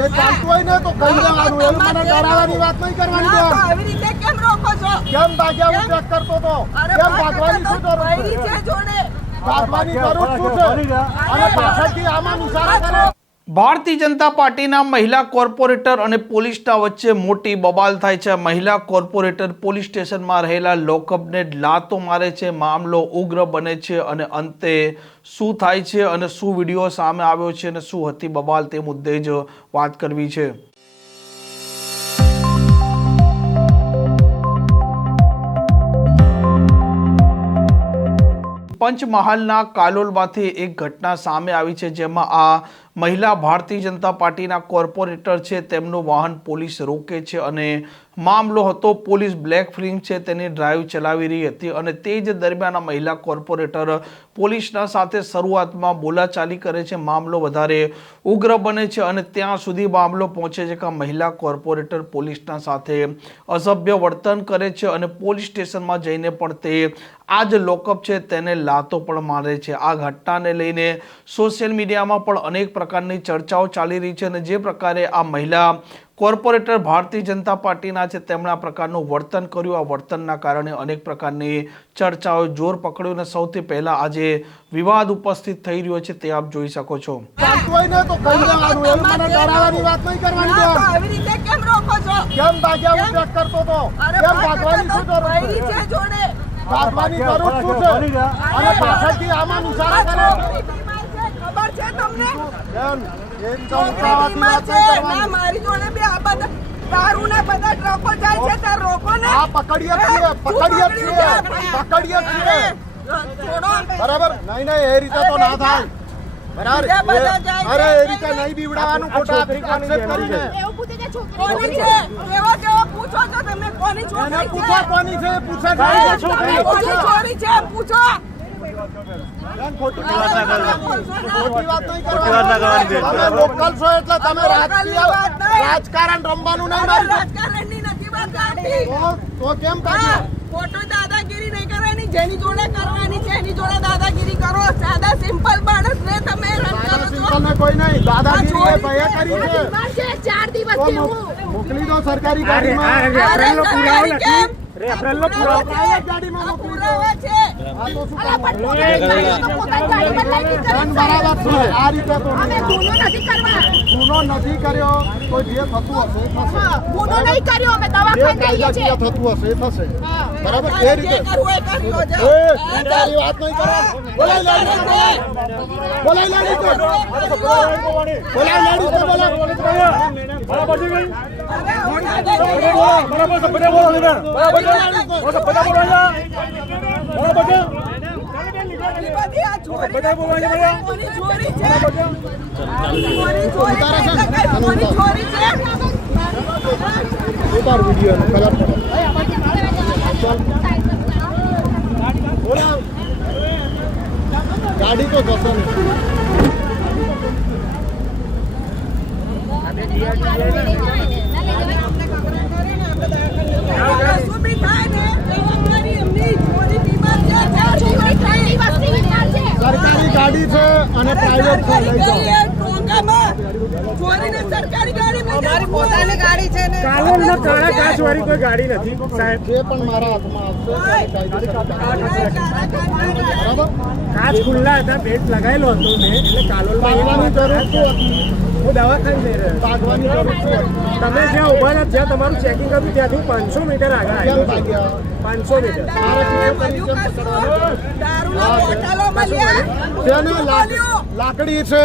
જે ચાલતું હોય ને તો કહી દેવાનું એવું મને ડરાવવાની વાત નહીં કરવાની બેન. આવી રીતે કેમ રોકો છો? કેમ ભાગ્યા હું ચેક કરતો તો કેમ ભાગવાની શું તો જરૂર છે? જોડે. ભાગવાની જરૂર શું છે? અને પાછળથી આમાં ઇશારા કરે? ભારતીય જનતા પાર્ટીના મહિલા કોર્પોરેટર અને પોલીસના વચ્ચે મોટી બબાલ થાય છે. મહિલા કોર્પોરેટર પોલીસ સ્ટેશનમાં રહેલા લોકઅપને લાતો મારે છે. મામલો ઉગ્ર બને છે અને અંતે શું થાય છે અને શું વીડિયો સામે આવ્યો છે અને શું હતી બબાલ તે મુદ્દે જ વાત કરવી છે. પંચમહાલના કાલોલમાંથી એક ઘટના સામે આવી છે જેમાં આ મહિલા ભારતીય જનતા પાર્ટીના કોર્પોરેટર છે, તેમનું વાહન પોલીસ રોકે છે અને મામલો હતો પોલીસ બ્લેક ફિલ્મ છે, તેની ડ્રાઈવ ચલાવી રહી હતી અને તે જ દરમિયાન મહિલા કોર્પોરેટર પોલીસના સાથે શરૂઆતમાં બોલાચાલી કરે છે, મામલો વધારે ઉગ્ર બને છે અને ત્યાં સુધી મામલો પહોંચે છે કે મહિલા કોર્પોરેટર પોલીસના સાથે અસભ્ય વર્તન કરે છે અને પોલીસ સ્ટેશનમાં જઈને પણ તે આ જ લોકઅપ છે, તેને લાતો પણ મારે છે. આ ઘટનાને લઈને સોશિયલ મીડિયામાં પણ અનેક પ્રકારની ચર્ચાઓ ચાલી રહી છે અને જે પ્રકારે આ મહિલા કોર્પોરેટર ભારતીય જનતા પાર્ટીના છે તેમણે આ પ્રકારનું વર્તન કર્યું. આ વર્તનના કારણે અનેક પ્રકારની ચર્ચાઓ જોર પકડ્યું અને સૌથી પહેલા આજે વિવાદ ઉપસ્થિત થઈ રહ્યો છે તે આપ જોઈ શકો છો. ભાગવાની જરૂર બૈરી છે? છે જોડે ભાગવાની જરૂર શું છે? અને પાછળથી આમાં નિશાળા કરે ખબર છે તમને? બેન એક તો છોકરી ઉતાવળથી બીમાર વાત છે ના મારી જોડે બી આ બધા દારૂ ને બધા ટ્રકો જાય છે ત્યાં રોકો ને પકડીએ છીએ, પકડીએ છીએ, પકડીએ છીએ. બરાબર? નહીં નહીં એ રીતે તો ના થાય. બરાબર? બીજા બધા એ- જાય અરે એ રીતે નહીં બીવડાવવાનું ખોટા કરીને. એવું કોની છે? કેવો કેવો પૂછો છો તમે કોની એને છોકરી પૂછો કોની છે એ પૂછે છોકરી છે? પૂછો. રાજકારણ રમવાનું ખોટું દાદાગીરી નહીં કરવાની જેની જોડે કરવાની છે એની જોડે દાદાગીરી કરો સાદા સિમ્પલ માણસ ને તમે. સિમ્પલ કોઈ નહીં દાદાગીરી એ ભાઈએ કરી છે ચાર દિવસ મોકલી દો સરકારી ગાડીમાં પ્રાઇવેટ ગાડીમાં મોકલી દો આ તો શું છે. બરાબર છે. આ રીતે તો અમે ગુનો નથી કરવા. ગુનો નથી કર્યો. તો જે થતું હશે એ થશે. ગુનો નહીં કર્યો અમે દવાખાને જઈએ છીએ. થતું હશે એ થશે. બરાબર? એ રીતે. કરવું એ કરી એ, તારી વાત નહીં કરવાની. બોલાય લેડીઝ ને. બોલાય લેડીઝ ને. બોલાય બરાબર છે બોલાય. ઘણી બધી આ છોરી કોની બરાબર છે કોની છોરી બરાબર છે. ને? છે કોની બરાબર છે? ઉતાર વીડિયો કલર કરો. બોલાવ. ગાડી તો જશે નહીં કશું બી થાય ને જવાબદારી એમની છોરી બીમાર છે ચાર છોકરી છોકરી ત્રણ દિવસથી તો છે સરકારી ગાડી છે અને પ્રાઇવેટ છે લઈ જાઓ. ગાડી અમારી પોતાની ગાડી છે ને. કાનૂનમાં કાળા કાચ વાળી કોઈ ગાડી નથી સાહેબ. જે પણ મારા હાથમાં કાચ ખુલ્લા હતા બેટ લગાવેલો હતો મેં એટલે કાલોલમાં જરૂર હું દવાખાને જઈ રહ્યો ભાગવાની જરૂર તમે જ્યાં ઊભા હતા જ્યાં તમારું ચેકિંગ હતું ત્યાંથી પાંચસો મીટર આગળ આવ્યો પાંચસો મીટર. છે લાકડી છે.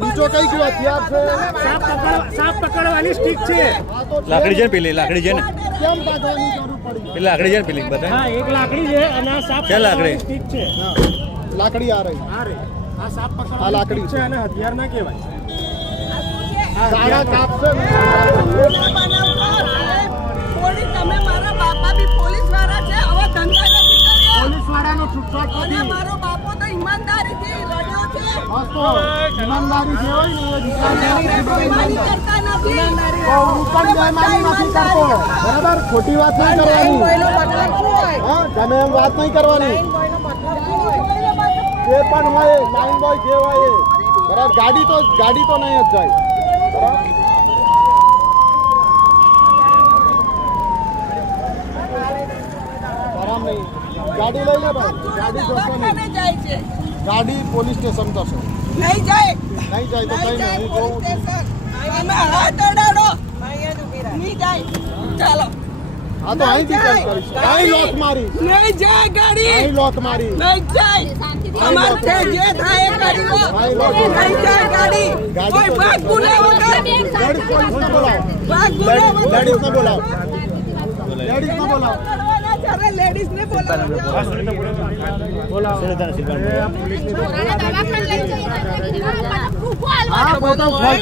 બીજો કઈ કયો હથિયાર છે? સાપ પકડ સાપ પકડવાની સ્ટીક છે. છે લાકડી છે ને પેલી લાકડી છે ને? કેમ જરૂર પડી? પેલી લાકડી છે ને પેલી બધા? હા એક લાકડી છે અને આ સાપ ક્યાં લાકડી? સ્ટીક છે. લાકડી આ રહી. આ રહી. આ સાપ આ લાકડી છે અને હથિયાર ના કહેવાય. ને? પોલીસ તમે મારા બાપા બી પોલીસવાળા છે. ખોટી વાત નહીં કરવાની. તમે એમ વાત નહીં કરવાની. જે પણ હોય લાઈન બોય જે હોય બરાબર? ગાડી તો ગાડી તો નહીં જ જાય. બરાબર? ગાડી લઈ લે ભાઈ. ગાડી ગાડી પોલીસ સ્ટેશન કરશો નહીં જાય. નહીં જાય તો કઈ નહીં હું જોઉં છું. તમે હાથ અડાડો. નહીં જાય. ચાલો. હા તો અહીંથી કઈ કરીશ? કઈ લોક મારી નહીં જાય ગાડી. કઈ લોક મારી નહીં જાય. અમારથી જે થાય એ કરી લો નહીં જાય ગાડી. કોઈ ભાગ બોલાવો ગાડી લેડીઝ બોલાવો. ભાગ બોલાવો વગર. લેડીઝને બોલાવો. જ્યારે લેડીઝને બોલાવો. છોરાને દવાખાને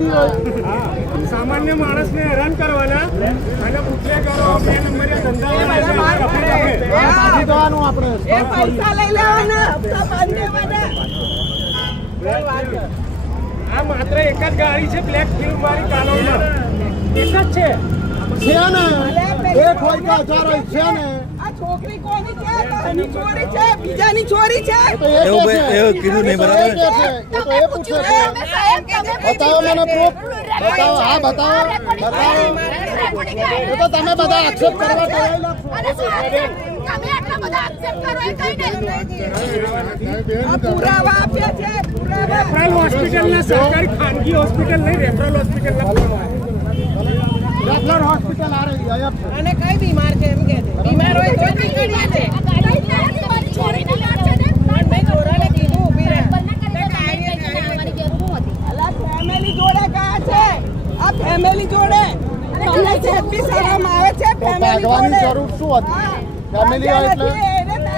ને સામાન્ય માણસને હેરાન કરવાના અને પૂછે કરો બે નંબર ધંધા આપણે પૈસા લઈ લેવાના. આ માત્ર એક જ ગાડી છે બ્લેક ફિલ્મ વાળી કાલોલમાં. એક જ છે. છે ને એક હોય કે હજાર હોય છે ને આ છોકરી કોની છે તારી ચોરી છે બીજાની ચોરી છે એવું કે બે- છે. એવું કીધું નહીં બરાબર એ કે છે. એ તો એ પૂછે છે તમે સાહેબ, તમે બતાવો મને proof. બતાવો, હા, બતાવો. બતાવો. તો તમે બધા આક્ષેપ કરવા ટેવાયેલા છો. અરે સાહેબ, તમે આટલા બધા accept કરો એ કઈ નહીં. આ પુરાવા આપ્યા છે પુરાવા રેફરલ હોસ્પિટલના સરકારી ખાનગી હોસ્પિટલ નહીં રેફરલ હોસ્પિટલના ખોલવા રેફલર હોસ્પિટલ આ રહી અહીંયા છે. અને કઈ બીમાર છે એમ કે છે? બીમાર હોય તો જ નીકળીએ છે. ફેમિલી જોડે ગયા છે? આ ફેમિલી જોડે? તમને જેટલી શરમ આવે છે ફેમિલી જોડે? જરૂર શું હતી? ફેમિલી હોય એટલે?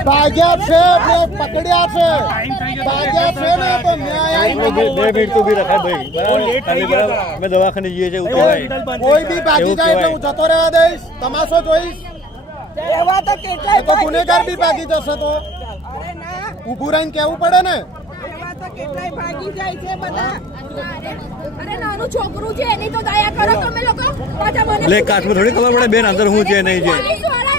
ભાગ્યા છે પકડ્યા છે. ભાગ્યા છે ને તો ન્યાય બે મિનિટ રખાય ભાઈ. અમે દવાખાને જઈએ કોઈ બી ભાગી જાય એટલે હું જતો રહેવા દઈશ. તમાશો જોઈશ? એવા તો કેટલાય તો ગુનેગાર બી ભાગી જશે તો. અરે ઊભું રહીને કેવું પડે ને? કેટલાય ભાગી જાય છે બધા. અરે નાનું છોકરું છે એની તો દયા કરો તમે લોકો. પાછા મને એટલે કાટમાં થોડી ખબર પડે? બેન અંદર હું છે નહીં છે?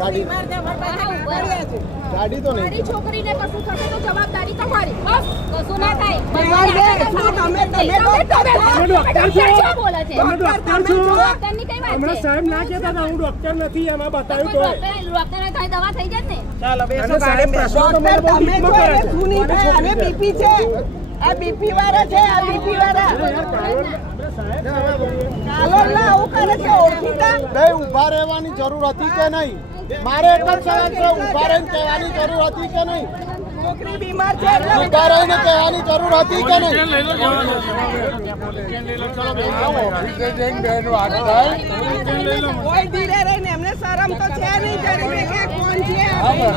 ગાડી ગાડી તો નહીં. છોકરીને કશું થશે તો જવાબદારી તમારી બસ કશું ના થાય. ભગવાન દે, શું તમે તમે ડોક્ટર છો? તમે ડોક્ટર છો? શું બોલે છે? તમે ડોક્ટર છો ડોક્ટરની કઈ વાત છે? સાહેબ ના કહેતા હું ડોક્ટર નથી એમાં બતાવ્યું તો ડોક્ટર થાય દવા થઈ જાય ને. તમે છો એને. શું નહીં થાય બીપી છે. આ બીપી વાળા છે આ બીપી વાળા. બે ઊભા રહેવાની જરૂર હતી કે નહીં? મારે એક જ સવાલ છે ઊભા રહીને કહેવાની જરૂર હતી કે નહીં? છોકરી બીમાર છે એટલે ઊભા રહીને કહેવાની જરૂર હતી કે નહીં? કોઈ ધીરે રહીને એમને શરમ તો છે નહીં જરી કે કોણ છે? આપણે.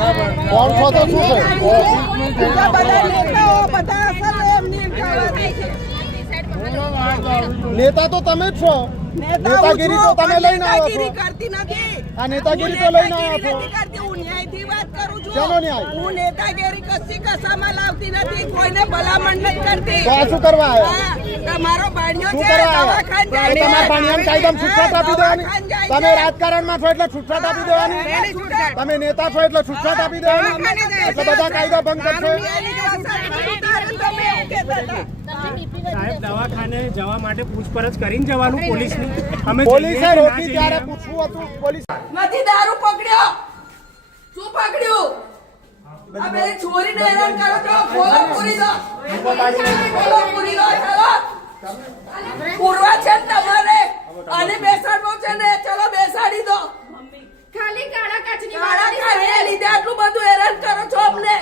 કોણ છો તો શું છે? બધા નેતાઓ બધા અસર એમની ખાવાની છે. નેતા તો તમે જ છો. નેતાગીરી તો તમે લઈને આવો છો. કરતી નથી. આ નેતાગીરી તો લઈને આવો છો. હું ન્યાયથી વાત કરું છું. શેનો ન્યાય? હું નેતાગીરી કશી કશામાં લાવતી નથી કોઈને ભલામણ નહીં કરતી. તો શું કરવા આવ્યા? તમારો છે દવાખાને જાય તમારા છે. કાયદામાં છૂટછાટ આપી દેવાની? તમે. રાજકારણમાં છો એટલે છૂટછાટ આપી દેવાની? તમે નેતા છો એટલે છૂટછાટ આપી દેવાની? એટલે બધા કાયદા ભંગ કરશે? તમે એવું કહેતા હતા. સાહેબ દવાખાને જવા માટે પૂછપરછ કરીને જવાનું પોલીસની. અમે પોલીસે રોકી ત્યારે પૂછવું હતું પોલીસ નથી દારૂ પકડ્યો. શું પકડ્યું? આ પેલી છોરીને હેરાન કરો છો. ખોલો પૂરી દો. ખોલો પૂરી દો ચાલો. પૂરવા છે તમારે. અને બેસાડવો છે ને ચલો બેસાડી દો. ખાલી કાળા કાચની કાળા કાઢીને લીધે આટલું બધું હેરાન કરો છો અમને.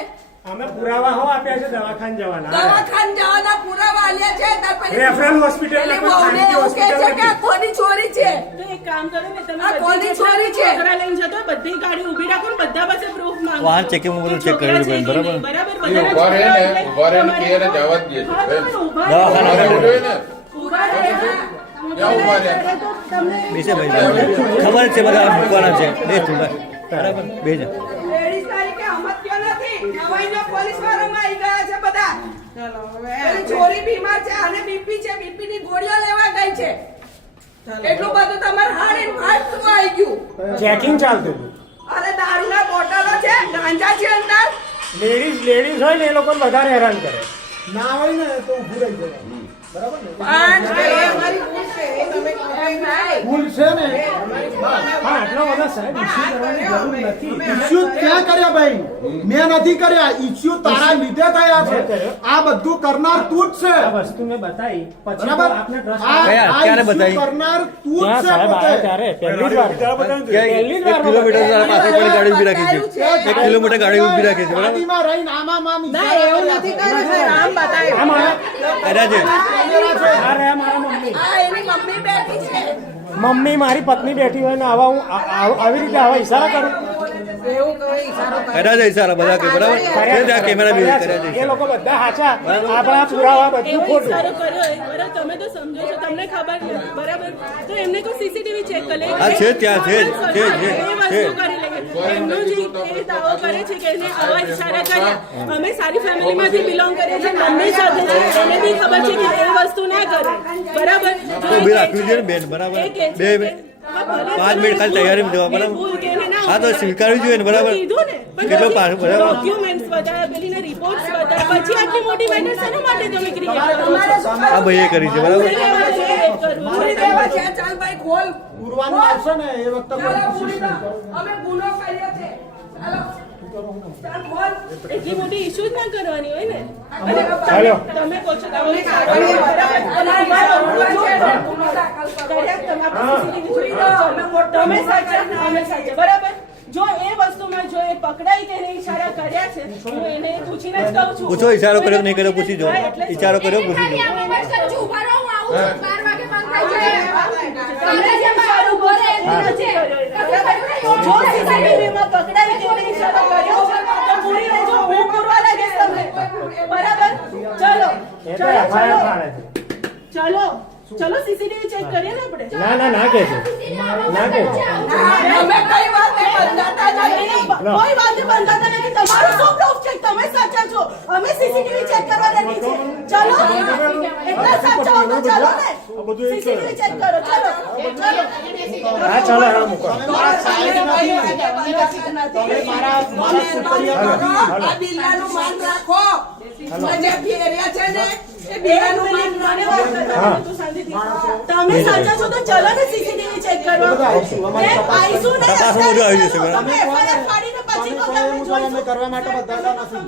અમે પુરાવા હો આપ્યા છે દવાખાન જવાના. દવાખાન જવાના પુરાવા આલ્યા છે તાર પેલી- રેફરલ હોસ્પિટલ ને કોઈ વહુને એવું કહે છે કે કોની ચોરી છે? તો એક કામ કરો ને તમે આ કોની ચોરી છે? છોકરા લઈને જતો બધી ગાડી ઊભી રાખો ને બધા પાસે પ્રૂફ માંગો. વાહન ચેકિંગ બધું check છોકરા કરેલું છે બેન, કે બરાબર? બરાબર બધા ઊભા રહે ને, ઊભા રહે ને કે એને જવા દે છે. હા, તમે દવાખાના રહો. ને ઊભા રહે. બેસે ભાઈ ખબર છે બધા મૂકવાના છે. બે બરાબર? બે જ લેડીઝ અમત્યો નથી. નવાઈનો પોલીસ વાળામાં આવી ગયા છે બધા. પેલી છોરી બીમાર છે અને બીપી છે બીપી ની ગોળીઓ લેવા ગઈ છે. એટલું બધું તમારે હાડી ફાટ શું આવી ગયું. ચેકિંગ ચાલતું હતું. અરે દારૂના બોટલો છે ગાંજા છે અંદર. લેડીઝ લેડીઝ હોય ને એ લોકો વધારે હેરાન કરે. ના હોય ને તો ઊભું રહી જાય બરાબર ને? પણ અમારી ભૂલ છે ભૂલ છે ને પણ આટલા બધા સાહેબ issue કરવાની જરૂર નથી ઇસ્યુ ક્યાં કર્યા ભાઈ? મેં નથી કર્યા. ઇસ્યુ તારા લીધે થયા છે. આ બધું કરનાર તું જ છે. વસ્તુ મેં બતાવી. પછી આપને ટ્રસ્ટ બતાવી? કરનાર તું જ છે. ત્યારે પહેલી વાર. પહેલી એક વાર કિલોમીટર તારા પાછળ ગાડી ઊભી રાખી છે. એક કિલોમીટર ગાડી ઊભી રાખી છે બરાબર? રહીને આમાં આમ ના એવું નથી કર્યું સર આમ બતાવ્યું આ છે મારા મમ્મી. આ એની મમ્મી બેઠી છે. મમ્મી મારી પત્ની બેઠી હોય ને આવા હું આવી રીતે આવા ઈશારા કરું. કર્યા છે સારા બધા કે બરાબર? છે ત્યાં કેમેરા બી કર્યા છે. એ લોકો બધા હાચા. આપણા પુરાવા બધું ખોટું. સારું કર્યો બરાબર તમે તો સમજો છો તમને ખબર નથી બરાબર? તો એમને તો સીસીટીવી ચેક કરે હા, છે ત્યાં, છે જ, છે છે એમનો જે એ દાવો કરે છે કે એને આવા ઇશારા કર્યા. અમે સારી ફેમિલીમાંથી બિલોંગ કરીએ છીએ મમ્મી સાથે છે. એને બી ખબર છે કે એ વસ્તુ ના કરે. બરાબર? તો જોઈએ ને બેન, બરાબર? બે કે પાંચ મિનિટ ખાલી તૈયારીમાં જવા, બરાબર? હા, તો સ્વીકારવી જોઈએ ને, બરાબર? કીધું ને પણ કેટલો પાર બરાબર? ડોક્યુમેન્ટ્સ બતાવ્યા પેલીને રિપોર્ટ્સ બતાવ્યા પછી આટલી મોટી મેટર શેના માટે તમે ક્રિએટ કરો આ ભાઈએ કરી છે બરાબર. પૂરી દેવા છે ચાલ ભાઈ ખોલ. પૂરવાનું આવશે ને એ વખતે. અમે ગુનો કર્યો છે. ચાલો. એટલી મોટી ઇશ્યુ જ ના કરવાની હોય ને તમે કહો છો તમે તમે સાચા બરાબર જો. એ વસ્તુમાં જો એ પકડાઈ એને ઈશારા કર્યા છે હું એને પૂછીને જ કહું છું. પૂછો ઈશારો કર્યો નહીં કર્યો પૂછી જો ઈચારો ઈશારો કર્યો પૂછી જો ચલો ચલો સીસીટીવી ચેક કરીએ ને આપણે ના ના ના કે ના કે અમે વાત બંધાતા નથી તમારું શું પ્રૂફ છે તમે સાચા છો અમે સીસીટીવી ચેક કરવા રેડી છે ચલો એટલા સાચા હો તો ચલો ને સીસીટીવી ચેક કરો ચલો ચલો હા ચલો હા મૂકો તમે મારા સાહેબ નથી. તમે મારા મારા superior આ બિલ્લાનું માન રાખો ફેર્યા છે ને. તમે સાચા છો તો ચલો ને સીસીટીવી ચેક આઈશું ને? તમે ફાડીને અમે કરવા માટે નથી.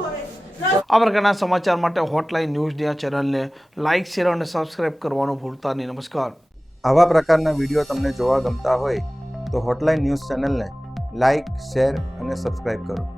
હોય. આ પ્રકારના સમાચાર માટે હોટલાઇન ન્યૂઝની આ ચેનલને લાઇક શેર અને સબસ્ક્રાઇબ કરવાનું ભૂલતા નહીં. નમસ્કાર. આવા પ્રકારના વીડિયો તમને જોવા ગમતા હોય તો હોટલાઇન ન્યૂઝ ચેનલને લાઇક શેર અને સબસ્ક્રાઇબ કરો.